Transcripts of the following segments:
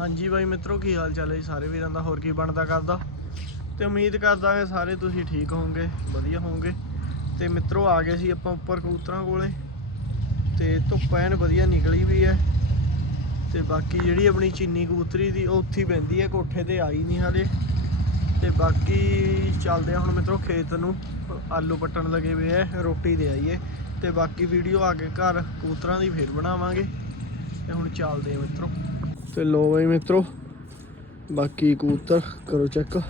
ਹਾਂਜੀ ਬਾਈ ਮਿੱਤਰੋ, ਕੀ ਹਾਲ ਚਾਲ ਹੈ ਜੀ ਸਾਰੇ ਵੀਰਾਂ ਦਾ? ਹੋਰ ਕੀ ਬਣਦਾ ਕਰਦਾ ਤੇ ਉਮੀਦ ਕਰਦਾ ਕਿ ਸਾਰੇ ਤੁਸੀਂ ਠੀਕ ਹੋਵੋਗੇ, ਵਧੀਆ ਹੋਵੋਗੇ। ਤੇ ਮਿੱਤਰੋ, ਆ ਗਏ ਸੀ ਆਪਾਂ ਉੱਪਰ ਕਬੂਤਰਾਂ ਕੋਲੇ। ਤੇ ਧੁੱਪ ਐਨ ਵਧੀਆ ਨਿਕਲੀ ਵੀ ਹੈ। ਤੇ ਬਾਕੀ ਜਿਹੜੀ ਆਪਣੀ ਚੀਨੀ ਕਬੂਤਰੀ ਦੀ, ਉਹ ਉੱਥੇ ਪੈਂਦੀ ਹੈ, ਕੋਠੇ ਤੇ ਆਈ ਨਹੀਂ ਹਾਲੇ ਤੇ ਬਾਕੀ ਚੱਲਦੇ ਆ ਹੁਣ ਮਿੱਤਰੋ, ਖੇਤ ਨੂੰ। ਆਲੂ ਪੱਟਣ ਲੱਗੇ ਹੋਏ ਐ ਰੋਟੀ ਦੇ ਆਈਏ। ਤੇ ਬਾਕੀ ਵੀਡੀਓ ਆ ਕੇ ਘਰ ਕਬੂਤਰਾਂ ਦੀ ਫੇਰ ਬਣਾਵਾਂਗੇ। ਤੇ ਹੁਣ ਚੱਲਦੇ ਆ ਮਿੱਤਰੋ। ਤੇ ਲੋ ਬਈ ਮਿੱਤਰੋ, ਬਾਕੀ ਕਬੂਤਰ, ਕਰੋ ਚੈੱਕ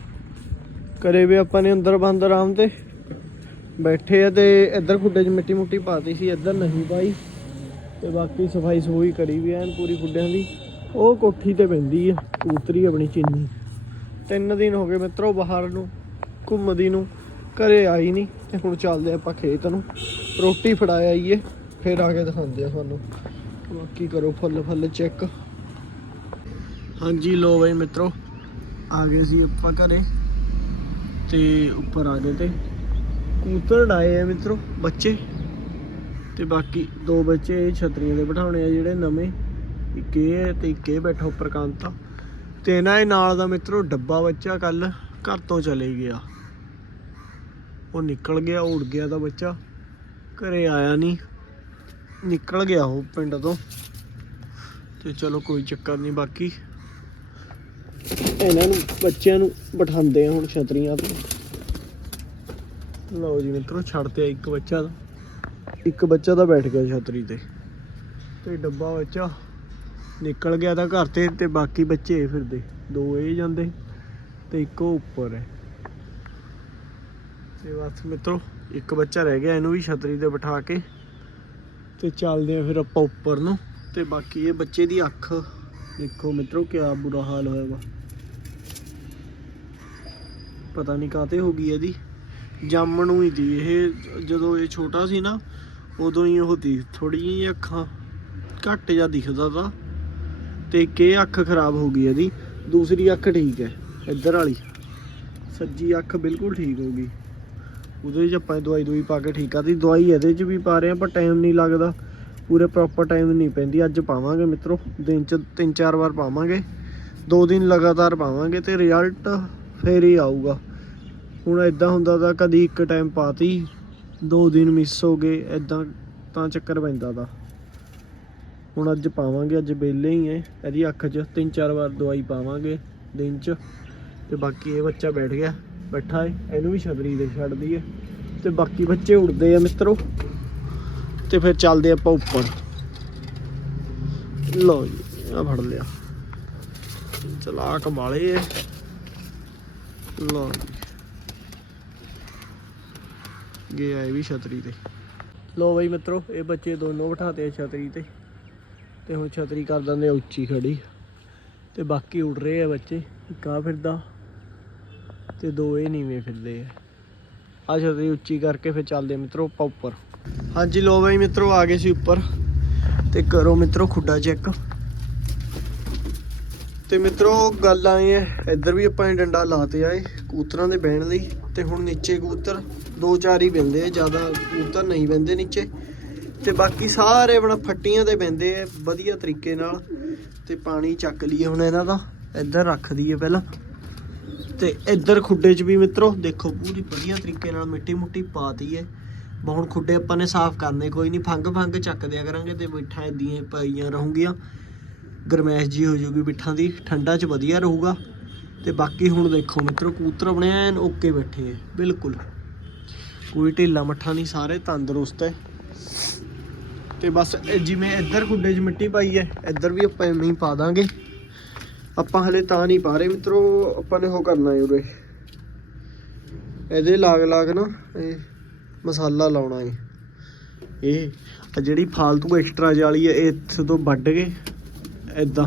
ਕਰੇ ਵੀ ਆਪਾਂ ਨੇ ਅੰਦਰ ਬੰਦ ਆਰਾਮ ਤੇ ਬੈਠੇ ਆ ਤੇ ਇੱਧਰ ਖੁੱਡੇ 'ਚ ਮਿੱਟੀ ਮੁੱਟੀ ਪਾਤੀ ਸੀ, ਇੱਧਰ ਨਹੀਂ ਪਾਈ। ਤੇ ਬਾਕੀ ਸਫ਼ਾਈ ਸਫੂਈ ਕਰੀ ਵੀ ਐਨ ਪੂਰੀ ਖੁੱਡਿਆਂ ਦੀ। ਉਹ ਕੋਠੀ ਤੇ ਪੈਂਦੀ ਆ, ਕਬੂਤਰੀ ਆਪਣੀ ਚੀਨੀ। ਤਿੰਨ ਦਿਨ ਹੋ ਗਏ ਮਿੱਤਰੋ ਬਾਹਰ ਨੂੰ, ਘੁੰਮਦੀ ਨੂੰ, ਘਰੇ ਆਈ ਨਹੀਂ। ਤੇ ਹੁਣ ਚੱਲਦੇ ਆਪਾਂ ਖੇਤ ਨੂੰ। ਰੋਟੀ ਫੜਾਇਆ ਆਈਏ ਫਿਰ ਆ ਕੇ ਦਿਖਾਉਂਦੇ ਆ ਤੁਹਾਨੂੰ। ਬਾਕੀ ਕਰੋ ਫੁੱਲ ਫੁੱਲ ਚੈੱਕ ਹਾਂਜੀ ਲੋ ਬਈ ਮਿੱਤਰੋ, ਆ ਗਏ ਸੀ ਆਪਾਂ ਘਰੇ ਤੇ ਉੱਪਰ ਆ ਗਏ ਤੇ। ਕਬੂਤਰ ਡਾਏ ਆ ਮਿੱਤਰੋ, ਬੱਚੇ। ਤੇ ਬਾਕੀ ਦੋ ਬੱਚੇ ਛਤਰੀਆਂ ਦੇ ਬਿਠਾਉਣੇ ਆ ਜਿਹੜੇ ਨਵੇਂ। ਇੱਕ ਇਹ ਹੈ ਤੇ ਇੱਕ ਇਹ ਬੈਠਾ ਉੱਪਰ ਕਾਂਤਾ। ਤੇ ਇਹਨਾਂ ਦੇ ਨਾਲ ਦਾ ਮਿੱਤਰੋ ਡੱਬਾ ਬੱਚਾ ਕੱਲ ਘਰ ਤੋਂ ਚਲੇ ਗਿਆ। ਉਹ ਨਿਕਲ ਗਿਆ, ਉੜ ਗਿਆ ਦਾ ਬੱਚਾ। ਘਰੇ ਆਇਆ ਨਹੀਂ। ਨਿਕਲ ਗਿਆ ਉਹ ਪਿੰਡ ਤੋਂ। ਤੇ ਚਲੋ ਕੋਈ ਚੱਕਰ ਨਹੀਂ, ਬਾਕੀ ਇਹਨਾਂ ਨੂੰ ਬੱਚਿਆਂ ਨੂੰ ਬਿਠਾਉਂਦੇ ਆ ਹੁਣ ਛਤਰੀਆਂ ਤੇ। ਲਓ ਜੀ ਮਿੱਤਰੋ ਛੱਡਤੇ ਆ ਇੱਕ ਬੱਚਾ ਦਾ। ਇੱਕ ਬੱਚਾ ਤਾਂ ਬੈਠ ਗਿਆ ਛਤਰੀ ਤੇ। ਤੇ ਡੱਬਾ ਬੱਚਾ ਨਿਕਲ ਗਿਆ ਤਾਂ ਘਰ ਤੇ ਤੇ ਬਾਕੀ ਬੱਚੇ ਫਿਰਦੇ। ਦੋ ਇਹ ਜਾਂਦੇ ਤੇ ਇੱਕ ਉਹ ਉੱਪਰ ਹੈ। ਤੇ ਬਸ ਮਿੱਤਰੋ ਇੱਕ ਬੱਚਾ ਰਹਿ ਗਿਆ ਇਹਨੂੰ ਵੀ ਛਤਰੀ ਤੇ ਬਿਠਾ ਕੇ। ਤੇ ਚੱਲਦੇ ਆ ਫਿਰ ਆਪਾਂ ਉੱਪਰ ਨੂੰ। ਤੇ ਬਾਕੀ ਇਹ ਬੱਚੇ ਦੀ ਅੱਖ ਦੇਖੋ ਮਿੱਤਰੋ ਕਿਆ ਬੁਰਾ ਹਾਲ ਹੋਇਆ ਵਾ। ਪਤਾ ਨਹੀਂ ਕਾਤੇ ਹੋ ਗਈ ਇਹਦੀ। ਜਾਮਣ ਨੂੰ ਹੀ ਦੀ ਇਹ, ਜਦੋਂ ਇਹ ਛੋਟਾ ਸੀ ਨਾ, ਉਦੋਂ ਹੀ ਉਹ ਦੀ ਥੋੜੀ ਜਿਹੀ ਅੱਖਾਂ ਘੱਟ ਜਾਂ ਦਿਖਦਾ ਤਾ। ਤੇ ਇੱਕ ਇਹ ਅੱਖ ਖਰਾਬ ਹੋ ਗਈ ਇਹਦੀ, ਦੂਸਰੀ ਅੱਖ ਠੀਕ ਹੈ, ਇੱਧਰ ਵਾਲੀ। ਸੱਜੀ ਅੱਖ ਬਿਲਕੁਲ ਠੀਕ ਹੋ ਗਈ। ਉਹਦੇ 'ਚ ਆਪਾਂ ਦਵਾਈ ਦਵਾਈ ਪਾ ਕੇ ਠੀਕ ਕਰਦੀ ਦਵਾਈ ਇਹਦੇ 'ਚ ਵੀ ਪਾ ਰਹੇ ਆ, ਪਰ ਟਾਈਮ ਨਹੀਂ ਲੱਗਦਾ। ਪੂਰੇ ਪ੍ਰੋਪਰ ਟਾਈਮ ਨਹੀਂ ਪੈਂਦੀ। ਅੱਜ ਪਾਵਾਂਗੇ ਮਿੱਤਰੋ, ਦਿਨ 'ਚ ਤਿੰਨ ਚਾਰ ਵਾਰ ਪਾਵਾਂਗੇ। ਦੋ ਦਿਨ ਲਗਾਤਾਰ ਪਾਵਾਂਗੇ ਤੇ ਰਿਜ਼ਲਟ ਫੇਰ ਹੀ ਆਊਗਾ। ਹੁਣ ਇਦਾਂ ਹੁੰਦਾ ਤਾਂ ਕਦੀ ਇੱਕ ਟਾਈਮ ਪਾਤੀ, ਦੋ ਦਿਨ ਮਿਸ ਹੋ ਗਏ ਇਦਾਂ ਤਾਂ ਚੱਕਰ ਪੈਂਦਾ ਦਾ ਹੁਣ ਅੱਜ ਪਾਵਾਂਗੇ, ਅੱਜ ਵਿਹਲੇ ਹੀ ਐ, ਇਹਦੀ ਅੱਖ 'ਚ ਤਿੰਨ ਚਾਰ ਵਾਰ ਦਵਾਈ ਪਾਵਾਂਗੇ ਦਿਨ 'ਚ, ਤੇ ਬਾਕੀ ਇਹ ਬੱਚਾ ਬੈਠ ਗਿਆ, ਬੈਠਾ ਏ, ਇਹਨੂੰ ਵੀ ਛਤਰੀ ਦੇ ਛੱਡ ਦਈਏ ਤੇ ਬਾਕੀ ਬੱਚੇ ਉੱਡਦੇ ਆ ਮਿੱਤਰੋ। ਤੇ ਫਿਰ ਚੱਲਦੇ ਆਪਾਂ ਉੱਪਰ। ਲਓ ਜੀ ਆ ਫੜ ਲਿਆ। ਚਲਾ ਕਮਾਲੇ ਲਓ। ਜੀ ਗਿਆ ਵੀ ਛਤਰੀ ਤੇ। ਲੋ ਬਈ ਮਿੱਤਰੋ, ਇਹ ਬੱਚੇ ਦੋਨੋਂ ਬਿਠਾਤੇ ਆ ਛਤਰੀ ਤੇ। ਤੇ ਹੁਣ ਛਤਰੀ ਕਰ ਦਿੰਦੇ ਆ ਉੱਚੀ ਖੜੀ। ਤੇ ਬਾਕੀ ਉੱਡ ਰਹੇ ਆ ਬੱਚੇ, ਇੱਕ ਆ ਫਿਰਦਾ। ਤੇ ਦੋ ਇਹ ਨੀਵੇਂ ਫਿਰਦੇ ਆ। ਆ ਛਤਰੀ ਉੱਚੀ ਕਰਕੇ ਫਿਰ ਚੱਲਦੇ ਆ ਮਿੱਤਰੋ ਆਪਾਂ ਉੱਪਰ। ਹਾਂਜੀ ਲੋ ਬਈ ਮਿੱਤਰੋ, ਆ ਗਏ ਸੀ ਉੱਪਰ। ਤੇ ਕਰੋ ਮਿੱਤਰੋ ਖੁੱਡਾ ਚੈੱਕ। ਤੇ ਮਿੱਤਰੋ, ਗੱਲ ਆਏ ਐ ਇੱਧਰ ਵੀ ਆਪਾਂ ਇਹ ਡੰਡਾ ਲਾਤੇ ਆਏ, ਕਬੂਤਰਾਂ ਦੇ ਬਹਿਣ ਲਈ, ਤੇ ਹੁਣ ਨੀਚੇ ਕਬੂਤਰ, ਦੋ ਚਾਰ ਹੀ ਬਹਿੰਦੇ ਆ, ਜ਼ਿਆਦਾ ਕਬੂਤਰ ਨਹੀਂ ਬਹਿੰਦੇ ਨੀਚੇ। ਤੇ ਬਾਕੀ ਸਾਰੇ ਆਪਣਾ ਫੱਟੀਆਂ ਤੇ ਬਹਿੰਦੇ ਆ, ਵਧੀਆ ਤਰੀਕੇ ਨਾਲ, ਤੇ ਪਾਣੀ ਚੱਕ ਲਈਏ ਹੁਣ ਇਹਨਾਂ ਦਾ, ਇੱਧਰ ਰੱਖ ਦਈਏ ਪਹਿਲਾਂ। ਤੇ ਇੱਧਰ ਖੁੱਡੇ 'ਚ ਵੀ ਮਿੱਤਰੋ, ਦੇਖੋ ਪੂਰੀ ਵਧੀਆ ਤਰੀਕੇ ਨਾਲ ਮਿੱਟੀ ਮੁੱਟੀ ਪਾਤੀ ਹੈ ਬਾ ਹੁਣ ਖੁੱਡੇ ਆਪਾਂ ਨੇ ਸਾਫ਼ ਕਰਨੇ, ਕੋਈ ਨਹੀਂ ਫੰਗ ਫੰਗ ਚੱਕ ਦਿਆ ਕਰਾਂਗੇ ਤੇ ਬਿੱਠਾਂ ਇਦੀਆਂ ਪਾਈਆਂ ਰਹੂੰਗੀਆਂ। ਗਰਮੈਸ਼ ਜੀ ਹੋ ਜੂਗੀ ਬਿੱਠਾਂ ਦੀ, ਠੰਡਾ 'ਚ ਵਧੀਆ ਰਹੂਗਾ। ਤੇ ਬਾਕੀ ਹੁਣ ਦੇਖੋ ਮਿੱਤਰੋ, ਕਬੂਤਰ ਆਪਣੇ ਐਨ ਓਕੇ ਬੈਠੇ ਹੈ ਬਿਲਕੁਲ। ਕੋਈ ਢਿੱਲਾ ਮੱਠਾ ਨਹੀਂ, ਸਾਰੇ ਤੰਦਰੁਸਤ ਹੈ ਤੇ ਬਸ ਜਿਵੇਂ ਇੱਧਰ ਖੁੱਡੇ 'ਚ ਮਿੱਟੀ ਪਾਈ ਹੈ ਇੱਧਰ ਵੀ ਆਪਾਂ ਐਵੇਂ ਹੀ ਪਾ ਦਾਂਗੇ। ਆਪਾਂ ਹਲੇ ਤਾਂ ਨਹੀਂ ਪਾ ਰਹੇ ਮਿੱਤਰੋ, ਆਪਾਂ ਨੇ ਉਹ ਕਰਨਾ ਹੈ ਉਰੇ। ਇਹਦੇ ਲਾਗ ਲਾਗ ਨਾ ਇਹ ਮਸਾਲਾ ਲਾਉਣਾ ਹੈ ਇਹ ਜਿਹੜੀ ਫਾਲਤੂ ਐਕਸਟਰਾ ਜਾਲੀ ਹੈ ਇਹ ਇੱਥੇ ਤੋਂ ਵੱਢ ਕੇ ਇਦਾਂ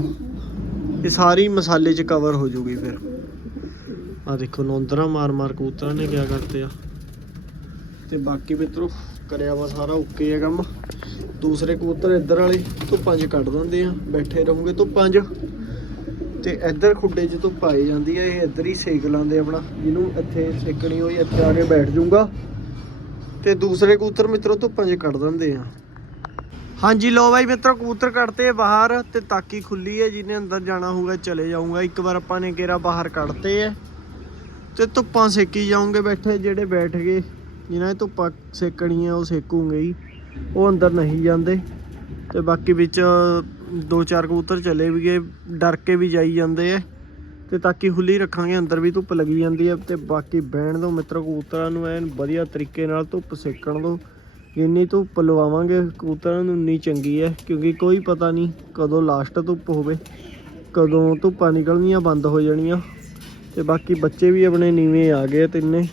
ਇਹ ਸਾਰੀ ਮਸਾਲੇ 'ਚ ਕਵਰ ਹੋ ਜੂਗੀ ਫਿਰ। ਆ ਦੇਖੋ, ਨੌਂਦਰਾ ਮਾਰ ਮਾਰ ਕਬੂਤਰਾਂ ਨੇ ਕਿਆ ਕਰਤੇ ਆ। ਤੇ ਬਾਕੀ ਮਿੱਤਰੋ, ਕਰਿਆ ਵਾ ਸਾਰਾ ਓਕੇ ਆ ਕੰਮ। ਦੂਸਰੇ ਕਬੂਤਰ ਇੱਧਰ ਵਾਲੇ ਧੁੱਪਾਂ 'ਚ ਕੱਢ ਦਿੰਦੇ ਆ। ਬੈਠੇ ਰਹੋਗੇ ਧੁੱਪਾਂ 'ਚ। ਤੇ ਇੱਧਰ ਖੁੱਡੇ 'ਚ ਧੁੱਪ ਆਈ ਜਾਂਦੀ ਹੈ ਇਹ ਇੱਧਰ ਹੀ ਸੇਕ ਲਾਉਂਦੇ ਆਪਣਾ। ਜਿਹਨੂੰ ਇੱਥੇ ਸੇਕਣੀ ਹੋਈ, ਇੱਥੇ ਆ ਕੇ ਬੈਠ ਜਾਊਗਾ ਤੇ ਦੂਸਰੇ ਕਬੂਤਰ ਮਿੱਤਰੋ, ਧੁੱਪਾਂ 'ਚ ਕੱਢ ਦਿੰਦੇ ਆ। ਹਾਂਜੀ ਲੋ ਬਾਈ ਮਿੱਤਰੋ, ਕਬੂਤਰ ਕੱਢਤੇ ਆ ਬਾਹਰ ਤੇ ਤਾਕੀ ਖੁੱਲੀ ਹੈ ਜਿਹਨੇ ਅੰਦਰ ਜਾਣਾ ਹੋਊਗਾ ਚਲੇ ਜਾਊਗਾ। ਇੱਕ ਵਾਰ ਆਪਾਂ ਨੇ ਕੇਰਾ ਬਾਹਰ ਕੱਢਤੇ ਐ ਤੇ ਧੁੱਪਾਂ ਸੇਕੀ ਜਾਉਂਗੇ ਬੈਠੇ, ਜਿਹੜੇ ਬੈਠ ਗਏ, ਜਿਨ੍ਹਾਂ ਨੇ ਧੁੱਪਾਂ ਸੇਕਣੀਆਂ, ਉਹ ਸੇਕੂਗੇ ਹੀ। ਉਹ ਅੰਦਰ ਨਹੀਂ ਜਾਂਦੇ ਤੇ ਬਾਕੀ ਵਿੱਚ ਦੋ ਚਾਰ ਕਬੂਤਰ ਚਲੇ ਵੀ ਗਏ, ਡਰ ਕੇ ਵੀ ਜਾਈ ਜਾਂਦੇ ਐ ਤੇ ਤਾਕੀ ਖੁੱਲੀ ਰੱਖਾਂਗੇ, ਅੰਦਰ ਵੀ ਧੁੱਪ ਲੱਗੀ ਜਾਂਦੀ ਹੈ ਤੇ ਬਾਕੀ ਬਹਿਣ ਦੋ ਮਿੱਤਰ, ਕਬੂਤਰਾਂ ਨੂੰ ਐਨ ਵਧੀਆ ਤਰੀਕੇ ਨਾਲ ਧੁੱਪ ਸੇਕਣ ਦੋ। ਜਿੰਨੀ ਧੁੱਪ ਲਵਾਵਾਂਗੇ, ਕਬੂਤਰਾਂ ਨੂੰ ਉਨੀ ਚੰਗੀ ਹੈ ਕਿਉਂਕਿ ਕੋਈ ਪਤਾ ਨਹੀਂ ਕਦੋਂ ਲਾਸਟ ਧੁੱਪ ਹੋਵੇ, ਕਦੋਂ ਧੁੱਪਾਂ ਨਿਕਲਣੀਆਂ ਬੰਦ ਹੋ ਜਾਣੀਆਂ। ਤੇ ਬਾਕੀ ਬੱਚੇ ਵੀ ਆਪਣੇ ਨੀਵੇਂ ਆ ਗਏ ਤਿੰਨੇ।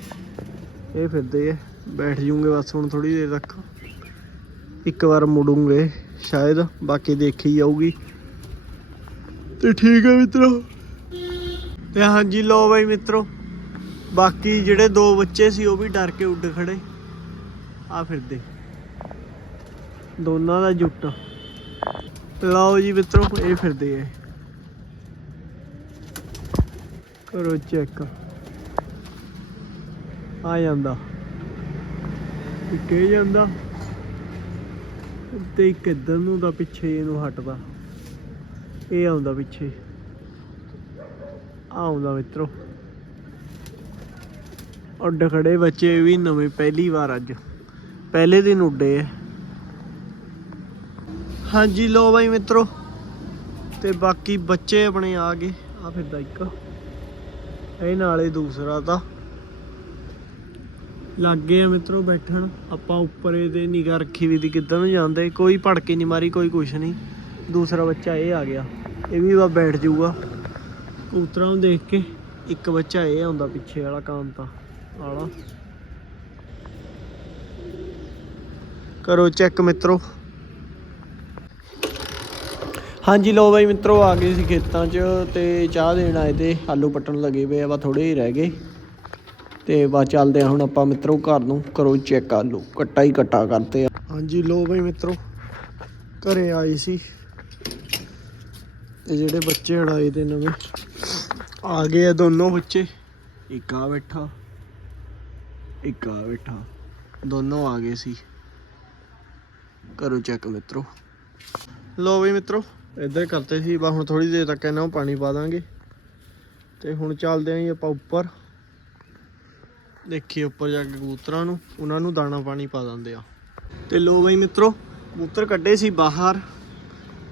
ਇਹ ਫਿਰਦੇ ਆ ਬੈਠ ਜੂਗੇ ਬਸ ਹੁਣ ਥੋੜੀ ਦੇਰ ਤੱਕ। ਇੱਕ ਵਾਰ ਮੁੜੂਗੇ ਸ਼ਾਇਦ, ਬਾਕੀ ਦੇਖੀ ਜਾਊਗੀ। ਤੇ ਠੀਕ ਹੈ ਮਿੱਤਰੋ। ਤੇ ਹਾਂਜੀ ਲੋ ਬਾਈ ਮਿੱਤਰੋ, ਬਾਕੀ ਜਿਹੜੇ ਦੋ ਬੱਚੇ ਸੀ ਉਹ ਵੀ ਡਰ ਕੇ ਉੱਡ ਖੜੇ। ਆ ਫਿਰਦੇ ਦੋਨਾਂ ਦਾ ਜੁੱਟ। ਲਓ ਜੀ ਮਿੱਤਰੋ, ਇਹ ਫਿਰਦੇ ਐ ਕਰੋ ਚੈੱਕ। ਆ ਜਾਂਦਾ। ਇੱਕ ਜਾਂਦਾ ਤੇ ਕਿੱਧਰ ਨੂੰ ਦਾ ਪਿੱਛੇ ਇਹਨੂੰ ਹਟਦਾ। ਇਹ ਆਉਂਦਾ ਪਿੱਛੇ। ਆ ਆਉਂਦਾ ਮਿੱਤਰੋ। ਉੱਡ ਖੜੇ ਬੱਚੇ ਵੀ ਨਵੇਂ, ਪਹਿਲੀ ਵਾਰ ਅੱਜ। ਪਹਿਲੇ ਦਿਨ ਉੱਡੇ ਐ। ਹਾਂਜੀ ਲੋ ਬਾਈ ਮਿੱਤਰੋ। ਤੇ ਬਾਕੀ ਬੱਚੇ ਆਪਣੇ ਆ ਗਏ। ਆ ਫਿਰਦਾ ਇੱਕ। ਇਹ ਨਾਲੇ ਦੂਸਰਾ ਤਾਂ। ਲੱਗੇ ਆ ਮਿੱਤਰੋ ਬੈਠਣ। ਆਪਾਂ ਉੱਪਰ ਇਹਦੇ ਨਿਗਾਹ ਰੱਖੀ ਵੀ ਦੀ ਕਿੱਧਰ ਨੂੰ ਜਾਂਦੇ। ਕੋਈ ਭੜਕੇ ਨਹੀਂ ਮਾਰੀ, ਕੋਈ ਕੁਛ ਨਹੀਂ ਦੂਸਰਾ ਬੱਚਾ ਇਹ ਆ ਗਿਆ। ਇਹ ਵੀ ਵਾ ਬੈਠ ਜਾਊਗਾ। ਕਬੂਤਰਾਂ ਨੂੰ ਦੇਖ ਕੇ ਇੱਕ ਬੱਚਾ ਇਹ ਆਉਂਦਾ ਪਿੱਛੇ ਵਾਲਾ, ਕਾਂਤਾ ਵਾਲਾ। ਕਰੋ ਚੈੱਕ ਮਿੱਤਰੋ। ਹਾਂਜੀ ਲੋ ਬਾਈ ਮਿੱਤਰੋ ਆ ਗਏ ਸੀ ਖੇਤਾਂ 'ਚ ਤੇ ਚਾਹ ਦੇਣ ਆਏ ਤੇ ਆਲੂ ਪੱਟਣ ਲੱਗੇ ਪਏ ਆ ਵਾ ਥੋੜੇ ਹੀ ਰਹਿ ਗਏ। ਤੇ ਬਾ ਚੱਲਦੇ ਆ ਹੁਣ ਆਪਾਂ ਮਿੱਤਰੋ ਘਰ ਨੂੰ ਕਰੋ ਚੈੱਕ ਆਲੂ ਕੱਟਾ ਹੀ ਕੱਟਾ ਕਰਦੇ ਆ। ਹਾਂਜੀ ਲੋ ਬਾਈ ਮਿੱਤਰੋ ਘਰੇ ਆਏ ਸੀ। ਤੇ ਜਿਹੜੇ ਬੱਚੇ ਹੜਾਏ ਤੇ ਨਵੇਂ ਆ ਗਏ ਆ ਦੋਨੋਂ ਬੱਚੇ। ਇੱਕ ਆ ਬੈਠਾ ਇੱਕ ਆ ਬੈਠਾ। ਦੋਨੋਂ ਆ ਗਏ ਸੀ। ਕਰੋ ਚੈੱਕ ਮਿੱਤਰੋ। ਲੋ ਵੀ ਮਿੱਤਰੋ, ਇੱਧਰ ਕਰਤੇ ਸੀ ਬਾ ਹੁਣ ਥੋੜੀ ਦੇਰ ਤੱਕ ਇਹਨਾਂ ਨੂੰ ਪਾਣੀ ਪਾ ਦਾਂਗੇ। ਤੇ ਹੁਣ ਚੱਲਦੇ ਆਂ ਜੀ ਆਪਾਂ ਉੱਪਰ। ਦੇਖੀਏ ਉੱਪਰ ਜਾ ਕੇ ਕਬੂਤਰਾਂ ਨੂੰ, ਉਹਨਾਂ ਨੂੰ ਦਾਣਾ ਪਾਣੀ ਪਾ ਦਿੰਦੇ ਆ। ਤੇ ਲੋ ਬਈ ਮਿੱਤਰੋ, ਕਬੂਤਰ ਕੱਢੇ ਸੀ ਬਾਹਰ।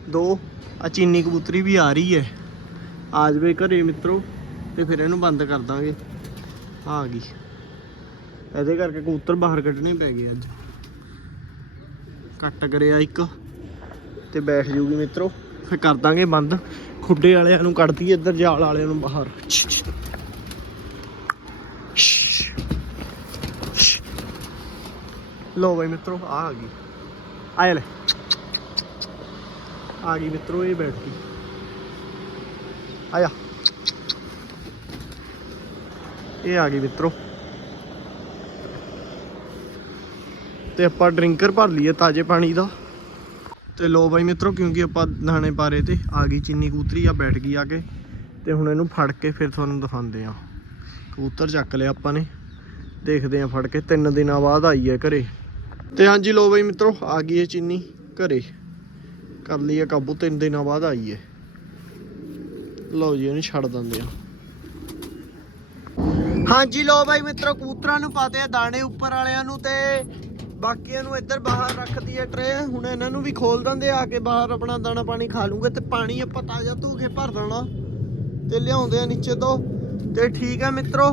ਦੋ, ਆ ਚੀਨੀ ਕਬੂਤਰੀ ਵੀ ਆ ਰਹੀ ਹੈ। ਆ ਜਵੇ ਘਰੇ ਮਿੱਤਰੋ, ਤੇ ਫਿਰ ਇਹਨੂੰ ਬੰਦ ਕਰ ਦਾਂਗੇ। ਆ ਗਈ। ਇਹਦੇ ਕਰਕੇ ਕਬੂਤਰ ਬਾਹਰ ਕੱਢਣੇ ਪੈ ਗਏ ਅੱਜ। ਕੱਟ ਕਰਿਆ ਇੱਕ। ਤੇ ਬੈਠ ਜੂਗੀ ਮਿੱਤਰੋ। ਫਿਰ ਕਰ ਦਾਂਗੇ ਬੰਦ। ਖੁੱਡੇ ਵਾਲਿਆਂ ਨੂੰ ਕੱਢਦੀ ਇੱਧਰ ਜਾਲ ਵਾਲਿਆਂ ਨੂੰ ਬਾਹਰ। ਲੋ ਬਈ ਮਿੱਤਰੋ ਆ ਆ ਗਈ। ਆਇਆ ਲੈ। ਆ ਗਈ ਮਿੱਤਰੋ ਇਹ ਬੈਠ ਗਈ। ਆਇਆ ਇਹ ਆ ਗਈ ਮਿੱਤਰੋ। ਤੇ ਆਪਾਂ ਡਰਿੰਕਰ ਭਰ ਲਈਏ ਤਾਜ਼ੇ ਪਾਣੀ ਦਾ। ਤੇ ਲੋ ਬਾਈ ਮਿੱਤਰੋ, ਕਿਉਂਕਿ ਆਪਾਂ ਦਾਣੇ ਪਾਰੇ ਤੇ ਆ ਗਈ ਚੀਨੀ ਕਬੂਤਰੀ ਆ ਬੈਠ ਗਈ ਆ ਕੇ। ਤੇ ਹੁਣ ਇਹਨੂੰ ਫੜ ਕੇ ਫਿਰ ਤੁਹਾਨੂੰ ਦਿਖਾਉਂਦੇ ਆ ਕਬੂਤਰ ਚੱਕ ਲਿਆ ਆਪਾਂ ਨੇ। ਦੇਖਦੇ ਆ ਫੜ ਕੇ, ਤਿੰਨ ਦਿਨਾਂ ਬਾਅਦ ਆਈ ਹੈ ਘਰੇ। ਤੇ ਹਾਂਜੀ ਲੋ ਬਾਈ ਮਿੱਤਰੋ, ਆ ਗਈ ਹੈ ਚੀਨੀ ਘਰੇ। ਕਰ ਲਈ ਹੈ ਕਾਬੂ, ਤਿੰਨ ਦਿਨਾਂ ਬਾਅਦ ਆਈ ਹੈ। ਲਓ ਜੀ, ਇਹਨੂੰ ਛੱਡ ਦਿੰਦੇ ਆ ਹਾਂਜੀ ਲੋ ਬਾਈ ਮਿੱਤਰੋ ਕਬੂਤਰਾਂ ਨੂੰ ਪਾਤੇ ਆ ਦਾਣੇ ਉੱਪਰ ਵਾਲਿਆਂ ਨੂੰ ਤੇ ਬਾਕੀਆਂ ਨੂੰ ਇੱਧਰ ਬਾਹਰ ਰੱਖਦੀ ਹੈ ਟਰੇ। ਹੁਣ ਇਹਨਾਂ ਨੂੰ ਵੀ ਖੋਲ ਦਿੰਦੇ ਆ ਕੇ ਬਾਹਰ ਆਪਣਾ ਦਾਣਾ ਪਾਣੀ ਖਾ ਲੂਗੇ ਤੇ ਪਾਣੀ ਆਪਾਂ ਤਾਜ਼ਾ ਧੂ ਕੇ ਭਰ ਦੇਣਾ। ਤੇ ਲਿਆਉਂਦੇ ਆ ਨੀਚੇ ਤੋਂ। ਤੇ ਠੀਕ ਹੈ ਮਿੱਤਰੋ।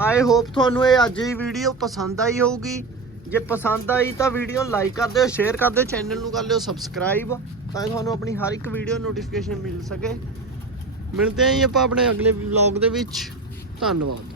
ਆਈ ਹੋਪ ਤੁਹਾਨੂੰ ਇਹ ਅੱਜ ਦੀ ਵੀਡੀਓ ਪਸੰਦ ਆਈ ਹੋਊਗੀ। ਜੇ ਪਸੰਦ ਆਈ ਤਾਂ ਵੀਡੀਓ ਨੂੰ ਲਾਈਕ ਕਰ ਦਿਓ ਸ਼ੇਅਰ ਕਰ ਦਿਓ ਚੈਨਲ ਨੂੰ ਕਰ ਲਿਓ ਸਬਸਕ੍ਰਾਈਬ ਤਾਂ ਤੁਹਾਨੂੰ ਆਪਣੀ ਹਰ ਇੱਕ ਵੀਡੀਓ ਨੋਟੀਫਿਕੇਸ਼ਨ ਮਿਲ ਸਕੇ। ਮਿਲਦੇ ਆਂ ਜੀ ਆਪਾਂ ਆਪਣੇ ਅਗਲੇ ਵਲੌਗ ਦੇ ਵਿੱਚ। ਧੰਨਵਾਦ।